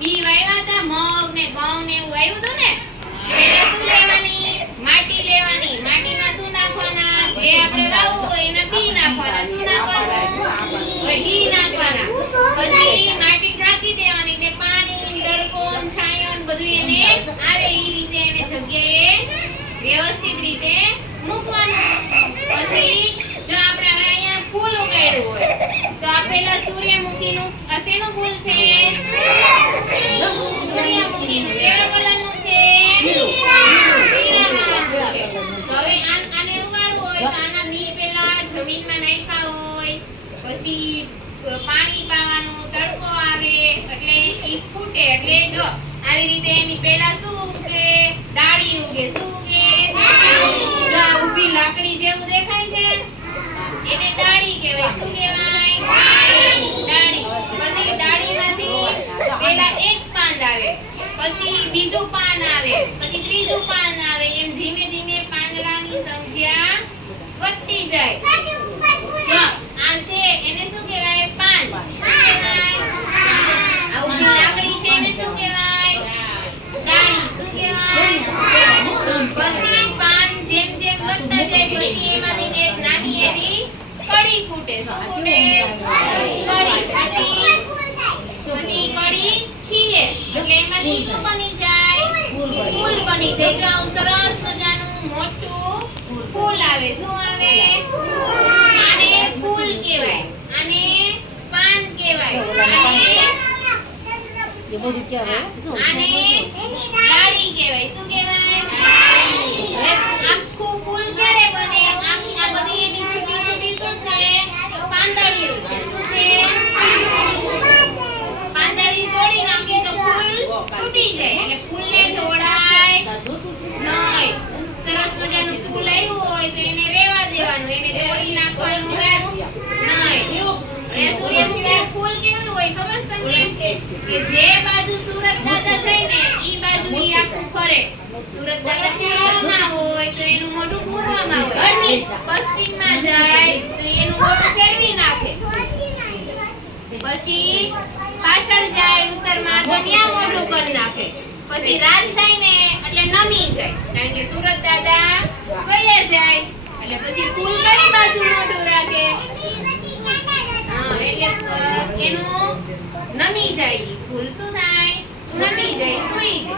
બી વાવ્યા હતા મગ ને ઘઉં ને એવું વાવ્યું હતું ને? પેલા શું લેવાની? માટી લેવાની. માટીમાં શું નાખવાના? જે આપણે વાવવું હોય એના બી નાખવાના. શું નાખવાનું? બી નાખવાના. પછી માટી ઢાંકી દેવાની ને પાણી તડકો છાંયો બધું એને આવે એ રીતે એને જગ્યાએ વ્યવસ્થિત રીતે મૂકવાનું. પછી જો આપણે અહીંયા ફૂલ ઉગાડ્યું હોય, તો આ પેલા સૂર્યમુખીનું શેનું ફૂલ છે? પાણી પાવાનો તડકો આવે એટલે એ ફૂટે એટલે જો આવી રીતે એની પેલા શું ઉગે ડાળી ઉગે શું ઉગે લાકડી જેવું દેખાય છે એને ડાળી કહેવાય શું કહેવાય ડાળી પછી ડાળીમાંથી પહેલા એક પાન આવે પછી બીજું પાન આવે. પછી ત્રીજું પાન આવે. એમ ધીમે ધીમે પાંદડાની સંખ્યા વધતી જાય. આ છે, એને શું કહેવાય? પાન. છે પછી જેમ જેમ વધતા જાય, પછી એમાંથી એક નાની એવી કડી ફૂટે. શું ફૂટે? પછી પછી એમાંથી શું બની જાય? ફૂલ બની જાય. જો આવું સરસ મજાનું મોટું ફૂલ આવે શું આવે? આને ફૂલ કહેવાય આને પાન કહેવાય. આને ડાળી કહેવાય. શું કહેવાય? હવે આખું ફૂલ ક્યારે બને આખી આ બધી એની છૂટી છૂટી શું છે પાંદડીઓ છે શું છે પાંદડી તોડી નાખી તો ફૂલ તૂટી જાય એટલે ફૂલને તોડાય નહીં સરસ મજાનું ફૂલ આવ્યું હોય તો એને રેવા એને તોડી નાખવાનું નહીં. હવે સૂર્યમુખીનું ફૂલ કેવું હોય ખબર છે તમને? કે જે બાજુ સુરત દાદા જાય ને ઈ બાજુ ઈ આખું ફરે. સુરત દાદા પૂર્વમાં હોય તો એનું મોઢું પૂર્વમાં હોય. પશ્ચિમમાં જાય તો એનું મોઢું ફેરવી નાખે. પછી પાછળ જાય ઉત્તરમાં તો ત્યાં મોઢું કરી નાખે. પછી રાત થાય ને એટલે નમી જાય. કારણ કે સુરત દાદા એટલે પછી ફૂલ કઈ બાજુ મોઢું રાખે હા, એટલે એનું નમી જાય. ફૂલ શું થાય નમી જાય, સુઈ જાય.